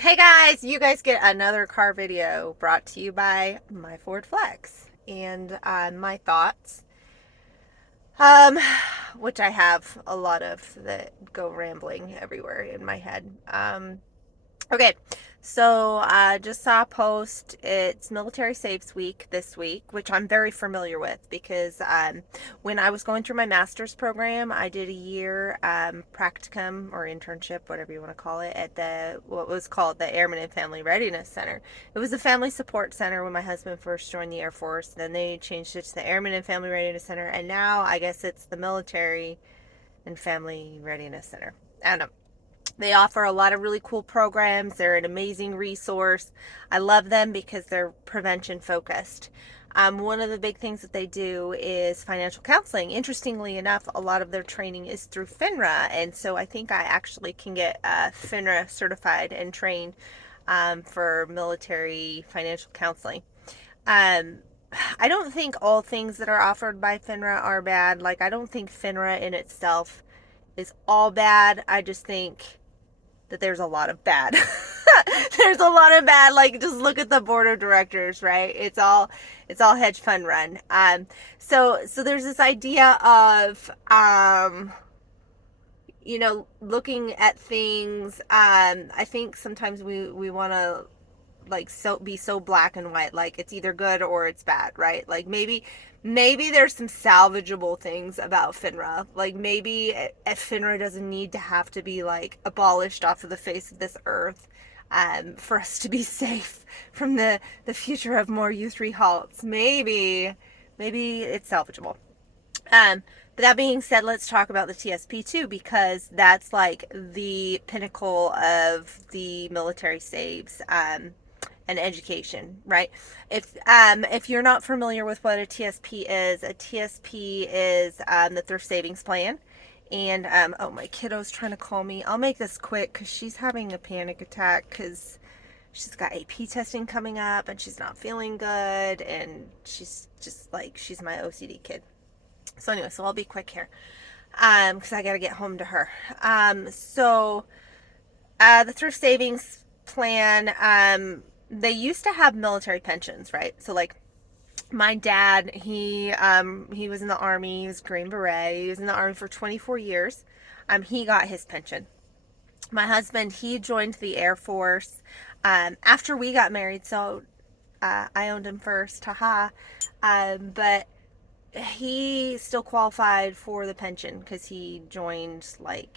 Hey guys, you guys get another car video brought to you by my Ford Flex and my thoughts, um, which I have a lot of that go rambling everywhere in my head. Okay, so I just saw a post. It's Military Saves Week this week, which I'm very familiar with because when I was going through my master's program, I did a year practicum or internship, whatever you want to call it, at what was called the Airman and Family Readiness Center. It was a family support center when my husband first joined the Air Force. Then they changed it to the Airman and Family Readiness Center, and now I guess it's the Military and Family Readiness Center. I don't know. They offer a lot of really cool programs. They're an amazing resource. I love them because they're prevention focused. One of the big things that they do is financial counseling. Interestingly enough, a lot of their training is through FINRA, and so I think I actually can get FINRA certified and trained for military financial counseling. Um, I don't think all things that are offered by FINRA are bad. Like, I don't think FINRA in itself is all bad. I just think that there's a lot of bad. There's a lot of bad. Like, just look at the board of directors, right? It's all hedge fund run. So there's this idea of looking at things. I think sometimes we want to like be so black and white, like it's either good or it's bad, right? Like maybe there's some salvageable things about FINRA. Like maybe FINRA doesn't need to have to be like abolished off of the face of this earth for us to be safe from the future of more U3 halts. Maybe it's salvageable. But that being said, let's talk about the TSP too, because that's like the pinnacle of the military saves and education, right? If you're not familiar with what a TSP is, the Thrift Savings Plan. And oh, my kiddo's trying to call me. I'll make this quick because she's having a panic attack because she's got AP testing coming up and she's not feeling good, and she's just like, she's my OCD kid. So anyway, so I'll be quick here because I got to get home to her. The Thrift Savings Plan, they used to have military pensions, right? So like my dad, he was in the Army. He was Green Beret. He was in the Army for 24 years. He got his pension. My husband, he joined the Air Force after we got married, so I owned him first, haha. But he still qualified for the pension because he joined like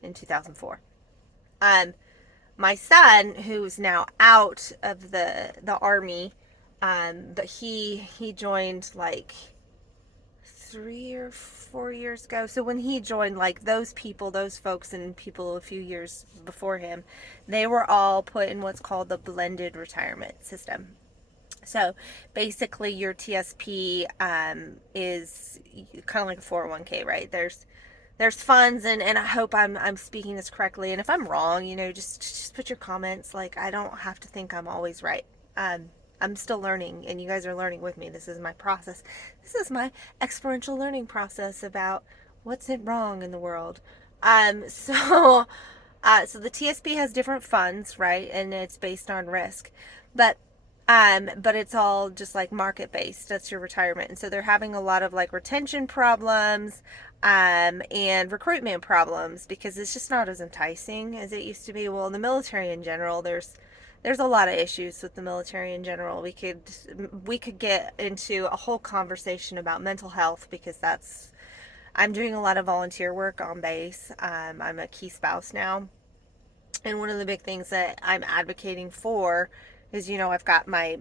in 2004. Um, my son, who's now out of the army, but he joined like 3 or 4 years ago. So when he joined, like those folks and people a few years before him, they were all put in what's called the blended retirement system. So basically, your TSP is kind of like a 401k, right? There's funds, and I hope I'm speaking this correctly. And if I'm wrong, just put your comments. Like, I don't have to think I'm always right. I'm still learning, and you guys are learning with me. This is my process. This is my experiential learning process about what's wrong in the world. So so the TSP has different funds, right? And it's based on risk, but but it's all just like market based. That's your retirement. And so they're having a lot of like retention problems, and recruitment problems because it's just not as enticing as it used to be. Well, in the military in general, there's a lot of issues with the military in general. We could get into a whole conversation about mental health because I'm doing a lot of volunteer work on base. I'm a key spouse now. And one of the big things that I'm advocating for is, I've got my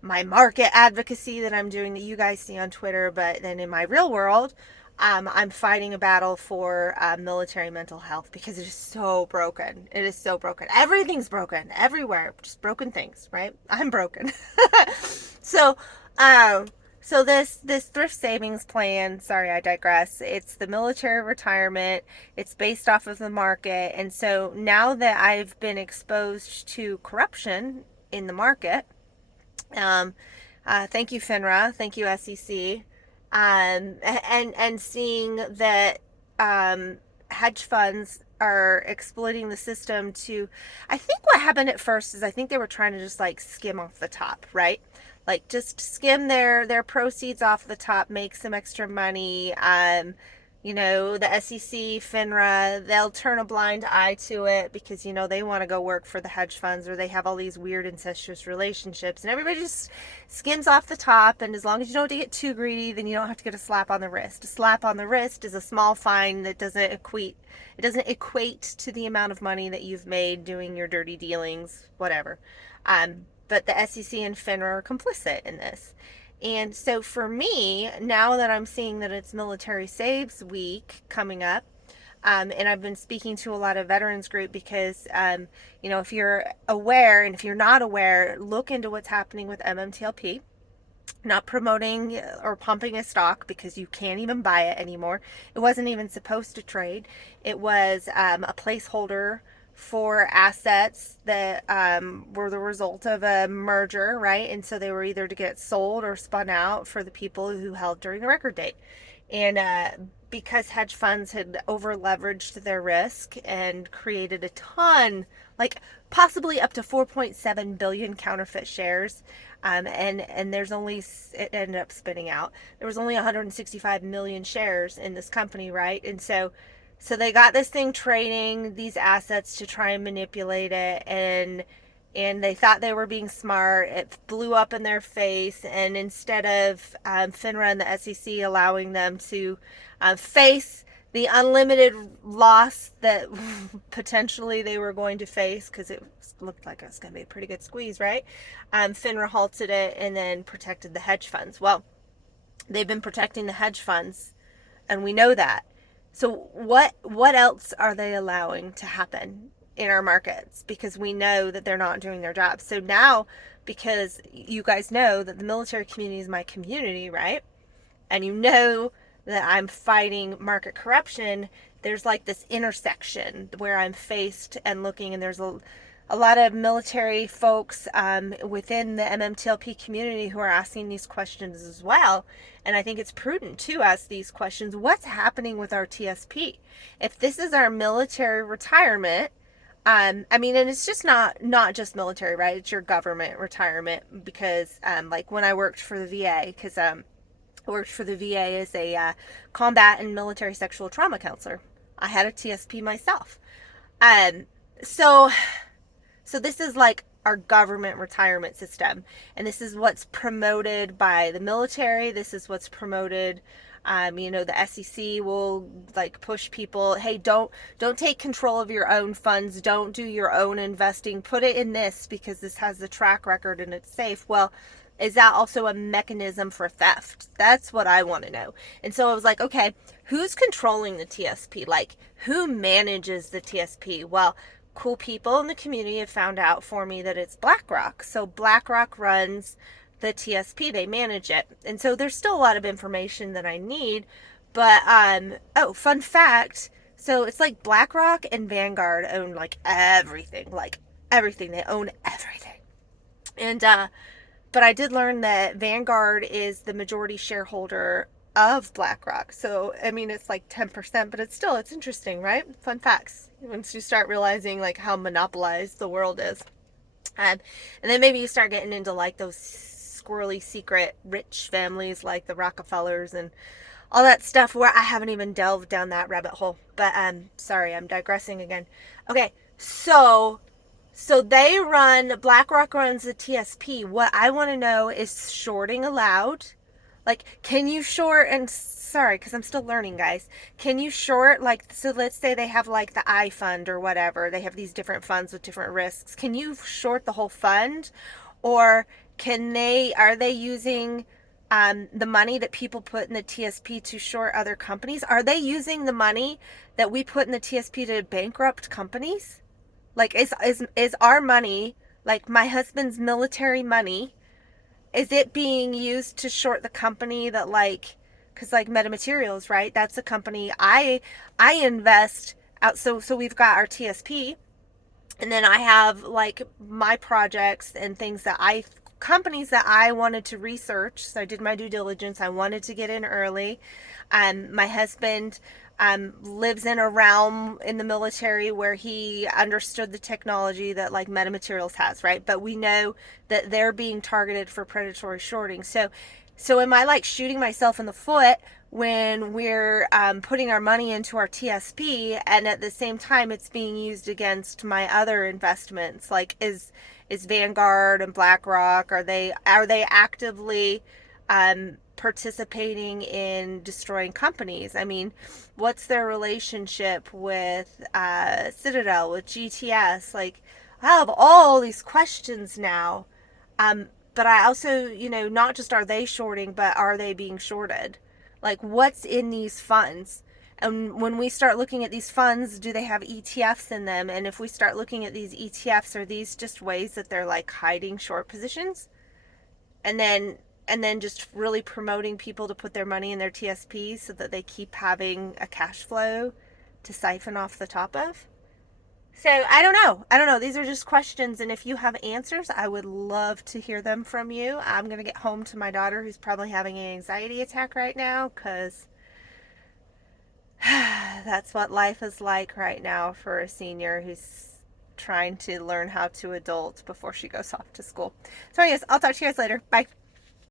market advocacy that I'm doing that you guys see on Twitter, but then in my real world, I'm fighting a battle for military mental health because it is so broken. It is so broken. Everything's broken everywhere, just broken things, right? I'm broken. so, um, so this thrift savings plan, sorry, I digress. It's the military retirement. It's based off of the market. And so now that I've been exposed to corruption in the market, um, thank you FINRA, thank you SEC, and seeing that hedge funds are exploiting the system to, I think what happened at first is I think they were trying to just like skim off the top, right? Like just skim their proceeds off the top, make some extra money. The SEC, FINRA, they'll turn a blind eye to it because, they want to go work for the hedge funds, or they have all these weird incestuous relationships, and everybody just skims off the top. And as long as you don't get too greedy, then you don't have to get a slap on the wrist. A slap on the wrist is a small fine that doesn't equate to the amount of money that you've made doing your dirty dealings, whatever. But the SEC and FINRA are complicit in this. And so for me, now that I'm seeing that it's Military Saves Week coming up, and I've been speaking to a lot of veterans group because, if you're aware, and if you're not aware, look into what's happening with MMTLP. Not promoting or pumping a stock because you can't even buy it anymore. It wasn't even supposed to trade. It was a placeholder for assets that were the result of a merger, right? And so they were either to get sold or spun out for the people who held during the record date. And because hedge funds had over leveraged their risk and created a ton, like possibly up to 4.7 billion counterfeit shares, and there's only, it ended up spinning out, there was only 165 million shares in this company, right? And so they got this thing trading these assets to try and manipulate it, and they thought they were being smart. It blew up in their face, and instead of FINRA and the SEC allowing them to face the unlimited loss that potentially they were going to face, because it looked like it was going to be a pretty good squeeze, right? FINRA halted it and then protected the hedge funds. Well, they've been protecting the hedge funds, and we know that. So what else are they allowing to happen in our markets? Because we know that they're not doing their job. So now, because you guys know that the military community is my community, right? And you know that I'm fighting market corruption, there's like this intersection where I'm faced and looking, and there's a lot of military folks within the MMTLP community who are asking these questions as well. And I think it's prudent to ask these questions. What's happening with our TSP? If this is our military retirement, and it's just not just military, right? It's your government retirement, because like when I worked for the VA, because I worked for the VA as a combat and military sexual trauma counselor. I had a TSP myself. Um, so so this is like our government retirement system, and this is what's promoted by the military. This is what's promoted. The SEC will like push people, hey, don't take control of your own funds, don't do your own investing, put it in this because this has the track record and it's safe. Well, is that also a mechanism for theft? That's what I want to know. And so I was like, okay, who's controlling the TSP? Like, who manages the TSP? Well, cool people in the community have found out for me that it's BlackRock. So BlackRock runs the TSP, they manage it. And so there's still a lot of information that I need. But, fun fact. So it's like BlackRock and Vanguard own like everything. They own everything. And, but I did learn that Vanguard is the majority shareholder of BlackRock. So, it's like 10%, but it's interesting, right? Fun facts. Once you start realizing like how monopolized the world is. And then maybe you start getting into like those squirrely secret rich families like the Rockefellers and all that stuff, where I haven't even delved down that rabbit hole. But sorry, I'm digressing again. Okay, so BlackRock runs the TSP. What I want to know is shorting allowed? Like, can you short, and sorry, because I'm still learning, guys. Can you short, like, so let's say they have like the I fund or whatever. They have these different funds with different risks. Can you short the whole fund? Or are they using the money that people put in the TSP to short other companies? Are they using the money that we put in the TSP to bankrupt companies? Like, is our money, like my husband's military money, is it being used to short the company that like, because like Metamaterials, right? That's a company I invest out. So we've got our TSP, and then I have like my projects and things that I companies that I wanted to research. So I did my due diligence. I wanted to get in early. My husband lives in a realm in the military where he understood the technology that like metamaterials has, right? But we know that they're being targeted for predatory shorting. So am I like shooting myself in the foot when we're putting our money into our TSP, and at the same time it's being used against my other investments? Like, is Vanguard and BlackRock, are they actively participating in destroying companies? I mean, what's their relationship with Citadel, with GTS? Like, I have all these questions now. But I also, not just are they shorting, but are they being shorted? Like, what's in these funds? And when we start looking at these funds, do they have ETFs in them? And if we start looking at these ETFs, are these just ways that they're like hiding short positions? And then just really promoting people to put their money in their TSPs so that they keep having a cash flow to siphon off the top of? So I don't know. I don't know. These are just questions, and if you have answers, I would love to hear them from you. I'm gonna get home to my daughter, who's probably having an anxiety attack right now, because that's what life is like right now for a senior who's trying to learn how to adult before she goes off to school. So, anyways, I'll talk to you guys later. Bye.